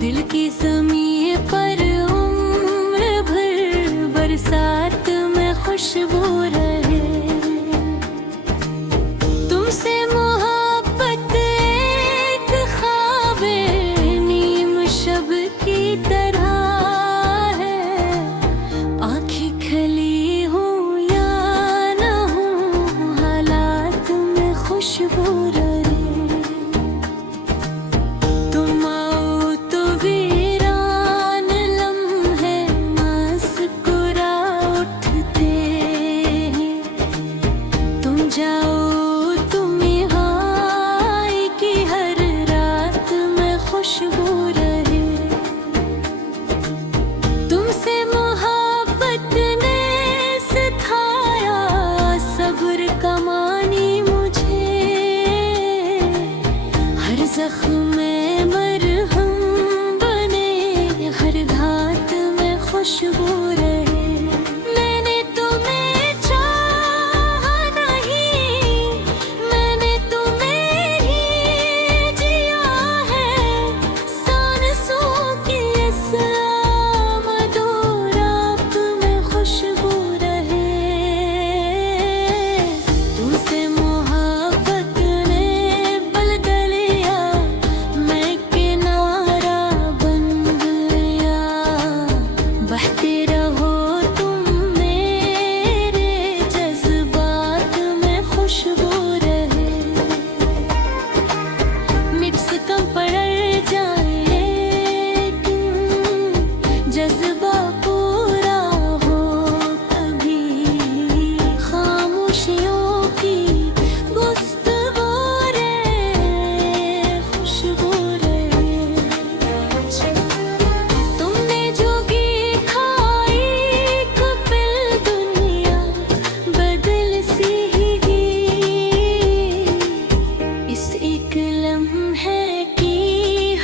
दिल की ज़मीं पर उम्र भर बरसात में खुशबू रहे। तुमसे मोहब्बत एक ख्वाबे नीम शब की तरह है। आँखें खली हूँ या न हूँ, हालात में खुशबू रहे। ज़ख्म में मरहम बने, हर घात में खुशबू रहे। मैंने तुम्हें चाहा नहीं, मैंने तुम्हें ही जिया है। सांसों की इस आमद और रात में खुशबू रहे। तुमसे मोहब्बत ने पल गलिया, मैं किनारा बन गया। बहते रहो तुम मेरे जज्बात में खुशबू रहे। मुझसे कम पड़ जाए जज्बा पूरा हो कभी। खामोशियों की गुफ्तगू रे खुशबू रहे। तुमने जोगी खाई कपिल दुनिया बदल सी ही। इस एक लम्हे की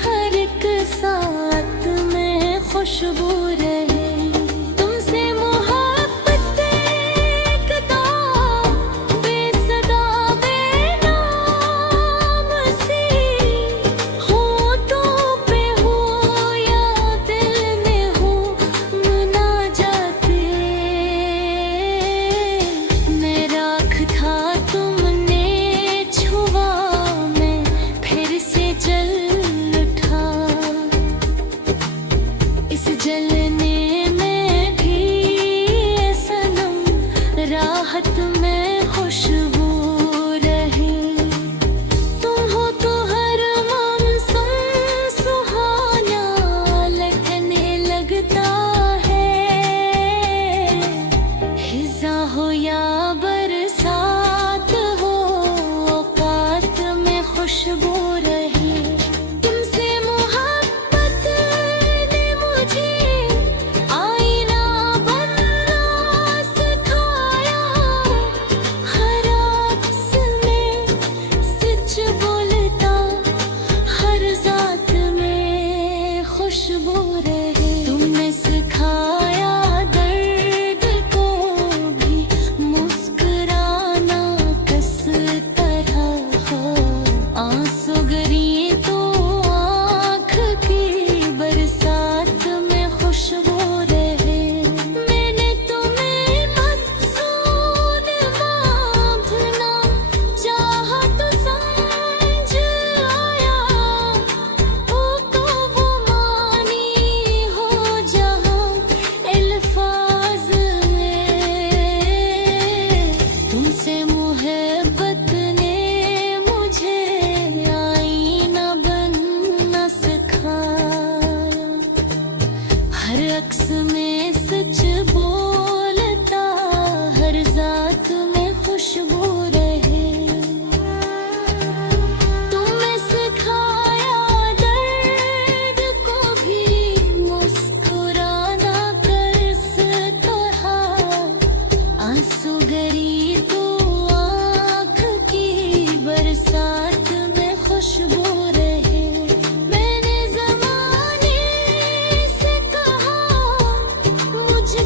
हर एक साथ में खुशबू रहे। तुमसे मोहब्बत एक दाम बेसदा बेनाम सी। होठों पे हो या दिल में हो मुनाजाते। मैं राख था तुमने छुआ, मैं फिर से जल उठा। इस जलने में भी ये सनम राहत में खुशबू रहे। तुम हो तो हर मौसम सुहाना लगने लगता है। हिज़्ज़ा हो या बरसात हो, औकात में खुशबू रहे। तुमसे मोहब्बत ने मुझे आईना बनना सिखाया। हर अक्स में सच बोलता, हर ज़ात में खुशबू रहे। तुमने सिखाया दर्द को भी मुस्कुराना किस तरह हो। आंसू गिरी तो आँख की बरसात में खुशबू रहे। मैंने तुम्हें मकसूद बांधना चाहा तो समझ आया। हो तो वो मानी हो जहाँ अल्फाज में। तुमसे मोहब्बत ने मुझे आईना बनना सिखाया। हर अक्स में सच बोलता, हर ज़ात में खुशबू रहे। तुमने सिखाया दर्द को भी मुस्कुराना किस तरह। आंसू गिरी तो आँख की बरसात में खुशबू रहे। मैंने ज़माने से कहा मुझसे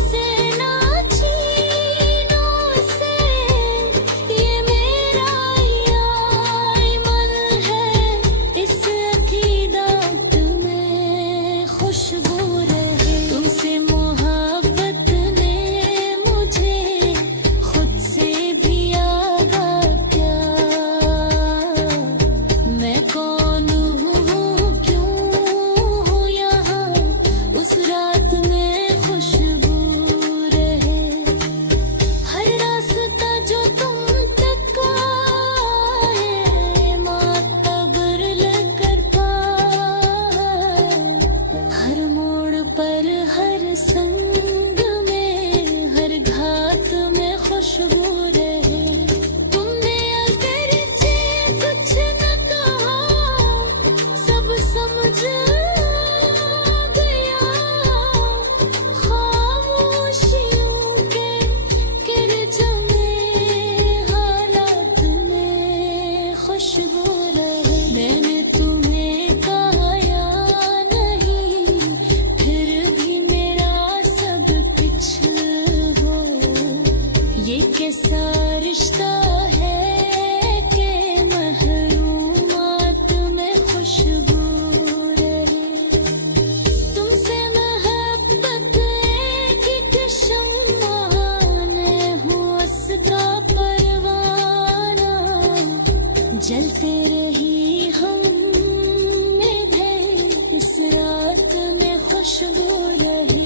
खुशबू रहे।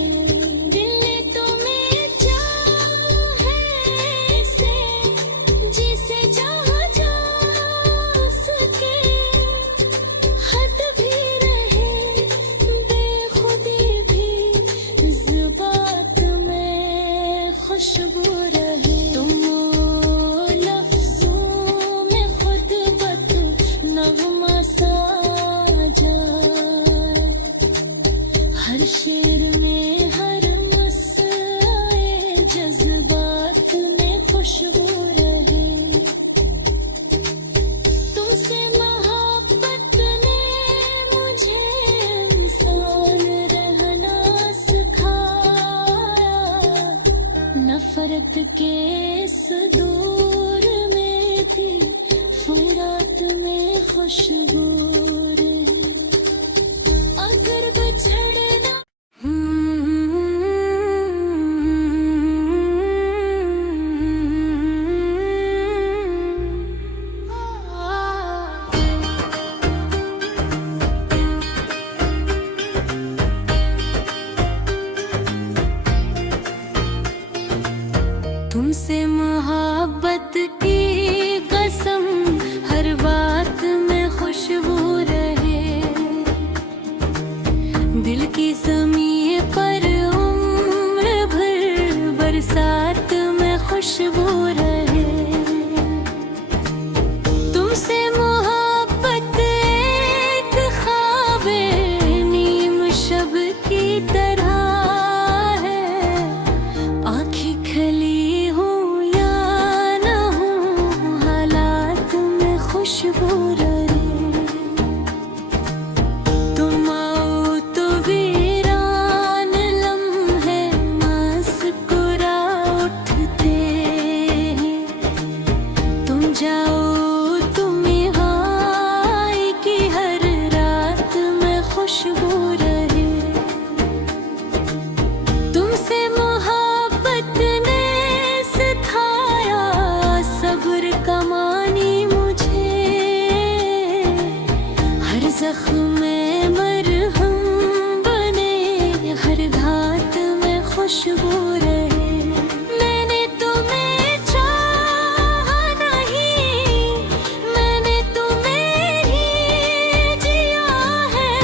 दिल ने तुम्हें चाहे से जिसे जहाँ जा सके, हद भी रहे बेखुदी भी, इस बात में खुशबू रहे। तुम लफ्जों में खुद बत नगमा सा जाए, हर शेर में हर मसले जज्बात में खुशबू रहे। तुमसे मोहब्बत ने मुझे इंसान रहना सिखाया, नफरत के इस दौर में भी फुरात में खुशबू रही। अगर बिछड़ना तुमसे मोहब्बत की कसम, हर बात में खुशबू रहे। दिल की ज़मीं पर उम्र भर बरसात में खुशबू रहे। तुमसे मोहब्बत एक ख्वाबे नीम शब की तरह है, आँखें खली हूँ या न हूँ, हालात में खुशबू रहे। तुम आओ तो वीरान लम्हे मुस्कुरा उठते हैं, तुम जाओ तुम्हें हाय की हर रात में खुशबू रहे। तुमसे मोहब्बत ने सिखाया सब्र कमानी मुझे, हर जख्म में मरहम बने, हर घात में खुशबू रहे। मैंने तुम्हें चाहा नहीं, मैंने तुम्हें ही जिया है,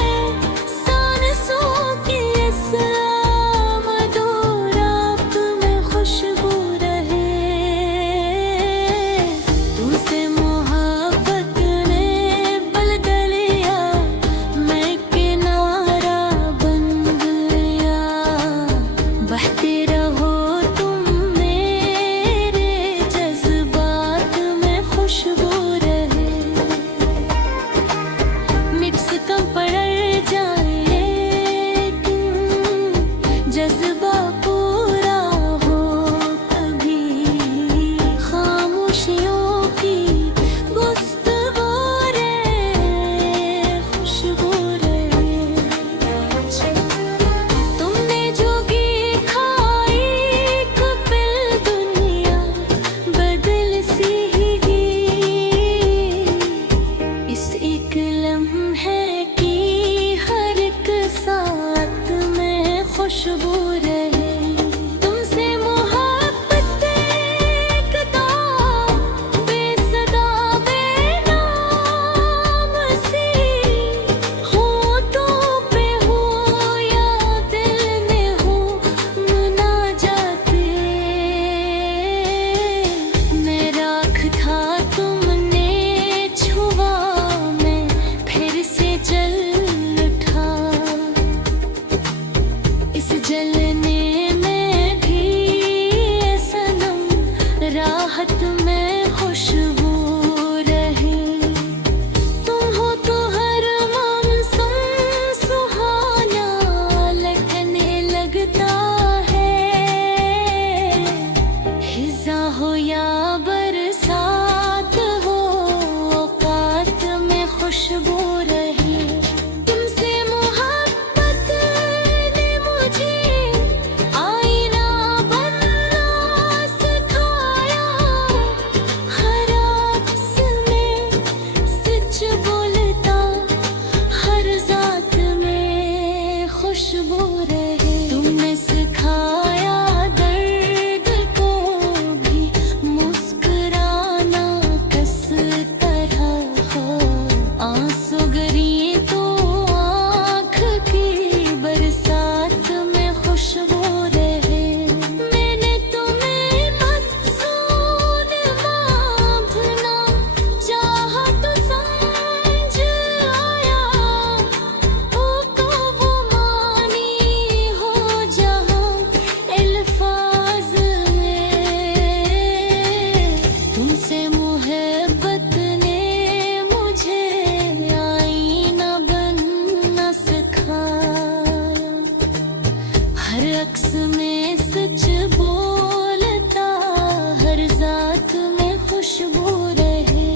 सांसों की इस आमद और रात में खुशबू रहे। तुमसे मोहब्बत ने बदल लिया, मैं किनारा बन गया। बहते रहो तुम मेरे जज्बात में खुशबू रहे। मिक्स कम पड़ जाए लेकिन जज्बा पूरा हो कभी, खामोशियों की गुफ्तगू रे खुशबू रहे। तुमने जोगी खाई कपिल दुनिया बदल सी ही, इस एक लम्हे की हर एक साथ में खुशबू रहे। तुमसे मोहब्बत एक दाम बेसदा बेनाम सी, होठों पे हो या दिल में हो मुनाजाते। मैं राख था तुमने छुआ, मैं फिर से जल उठा, इस जल खुशबू रहे। तुमने सिखाया दर्द को भी मुस्कुराना किस तरह हो। आंसू गिरी तो आँख की बरसात में खुशबू रहे। मैंने तुम्हें मकसूद बांधना चाहा तो समझ आया हो तो वो मानी हो जहाँ अल्फाज में। तुमसे मोहब्बत ने मुझे आईना बनना सिखाया। हर अक्स में सच बोलता हर जात में खुशबू रहे।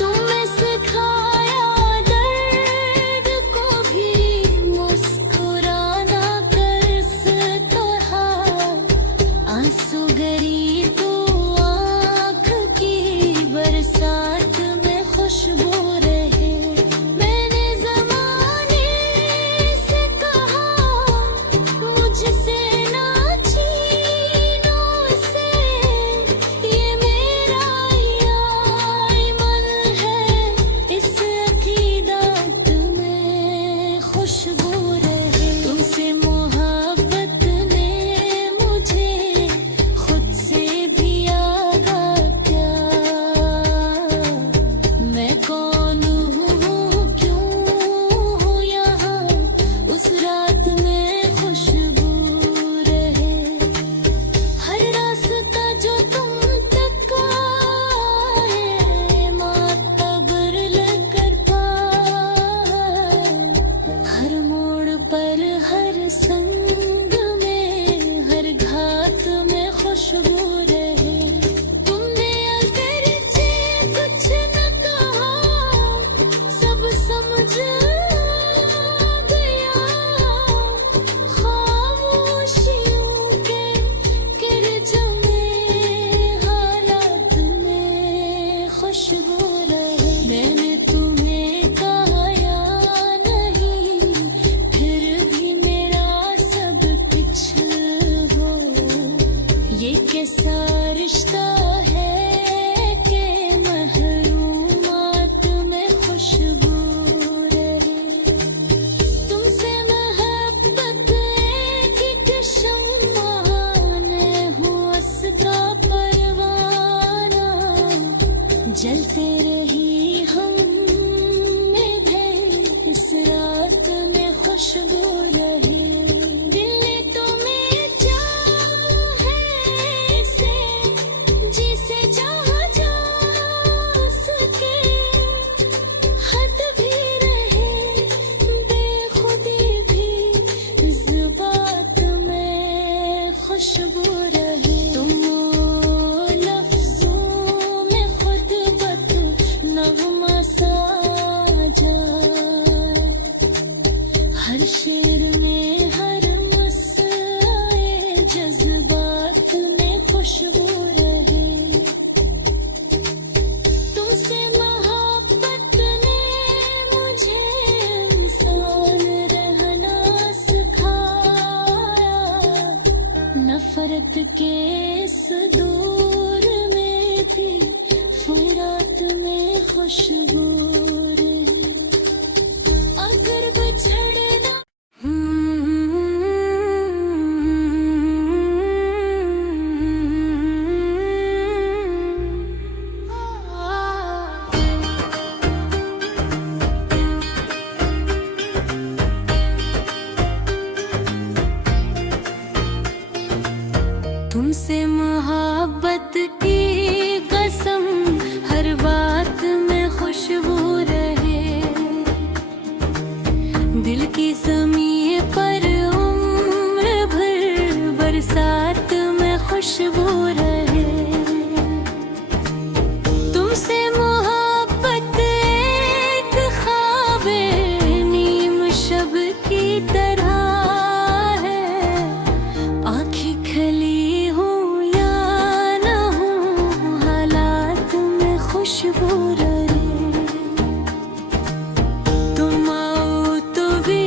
तुमने सिखाया दर्द को भी मुस्कुराना किस तरह। आंसू गिरी तो आँख की बरसात में खुशबू रहे। मैंने ज़माने से कहा मुझसे ना छीनो इसे। ये मेरा ईमान है इस अकीदत में खुशबू रहे। तुमसे मोहब्बत ने मुझे खुद से भी आगा किया। मैं कौन हूँ क्यों हूँ यहाँ उस रात में खुशबू रहे। हर रास्ता जो तुम तक आए मातबर लेकर पाए। हर मोड़ पर हर संग में हर घात में खुशबू रहे। तुमने अगर कुछ न कहा सब समझ आ गया। खामोशियों के गिरजमे हालात में खुशबू रहे। मैंने तुम्हें कहा या नहीं फिर भी मेरा सब कुछ हो। ये कैसा रिश्ता है कि महरूमात में खुशबू रहे। तुमसे मोहब्बत एक शम्मा मैं हूँ असदा परवाना। जलते रही हम में भय इस रात में खुशबू रहे। दिल ने तुम्हें चाहे से जिसे जहाँ जा सके। हद भी रहे बेखुदी भी इस बात में खुशबू रहे। तुम लफ्जों में खुद बत नगमा सा जाए। हर शेर में हर मसले जज्बात में खुशबू रहे। तुमसे मोहब्बत ने मुझे इंसान रहना सिखाया। नफरत के इस दौर में भी फरात में खुशबू रही। अगर बिछड़ना तुमसे मोहब्बत की कसम हर बात में खुशबू रहे। दिल की ज़मीं पर उम्र भर बरसात में खुशबू रहे। तुमसे मोहब्बत एक ख्वाबे नीम शब की तरह है। आँखें खली हो या न हो हालात में खुशबू रहे। तुम आओ तो भी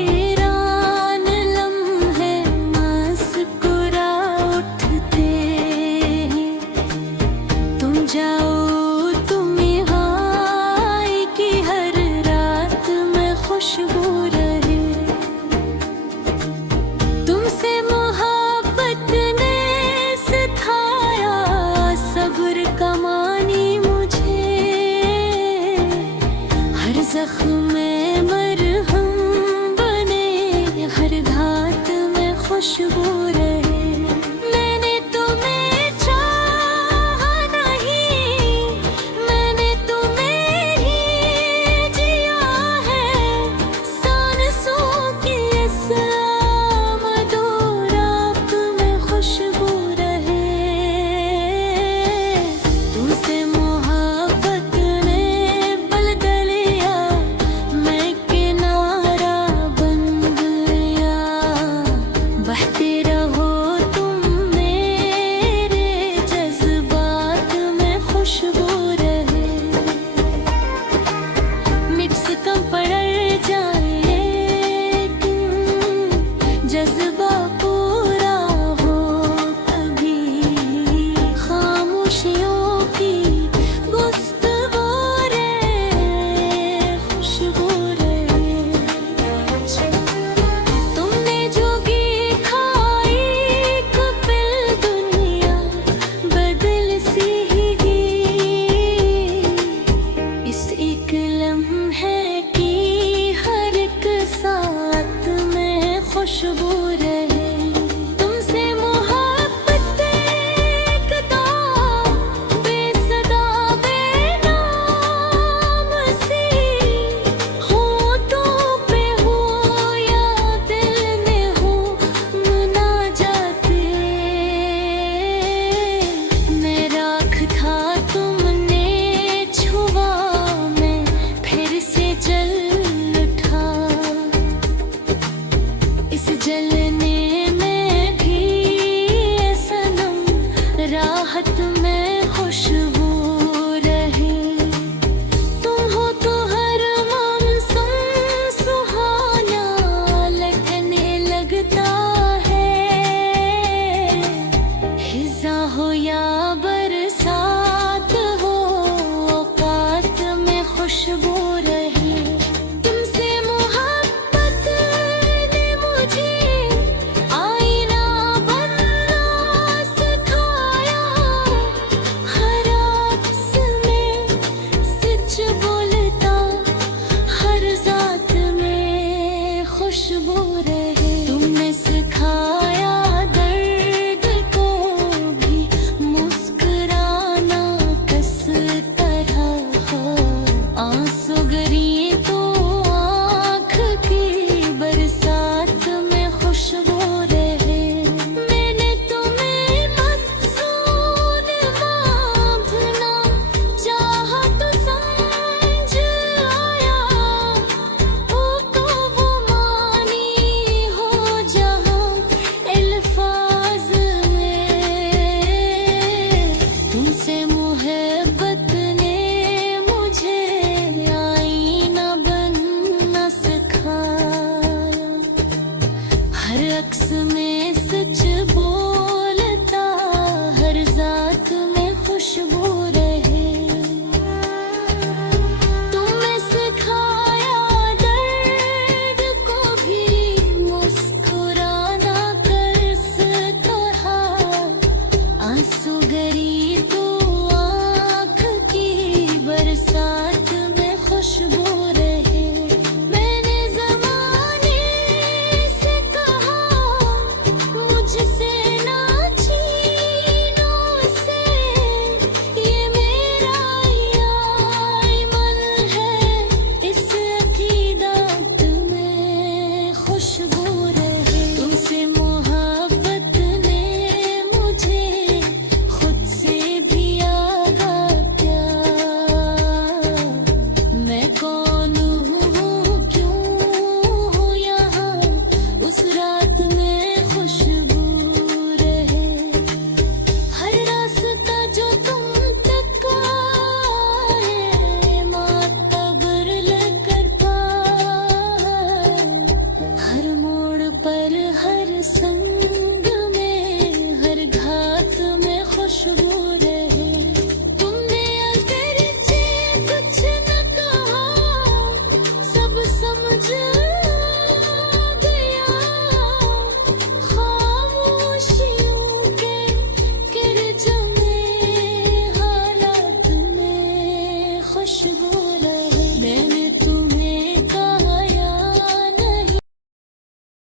खुशबू रहे। तुमसे मोहब्बत एक दो बेसदा बेनाम सी, होठों पे हो या दिल में हो मुनाजाते। मैं राख था तुमने छुआ, मैं फिर से जल उठा। इस जलने में भी ये सनम राहत में खुशबू रहे। तुम हो तो हर मौसम सुहाना लगने लगता है। हिज़्ज़ा हो या बरसात हो, औकात में खुशबू रहे। तुमसे मोहब्बत ने मुझे आईना बनना सिखाया। हर अक्स में सच बोलता, हर ज़ात में खुशबू रहे। तुमने सिखाया दर्द को भी मुस्कुराना किस तरह हो। आंसू गिरी तो आँख की बरसात में खुशबू रहे। मैंने तुम्हें मकसूद बांधना चाहा तो समझ आया। हो तो वो मानी हो जहाँ अल्फाज में। तुमसे मोहब्बत ने मुझे आईना बनना सिखाया। हर अक्स में सच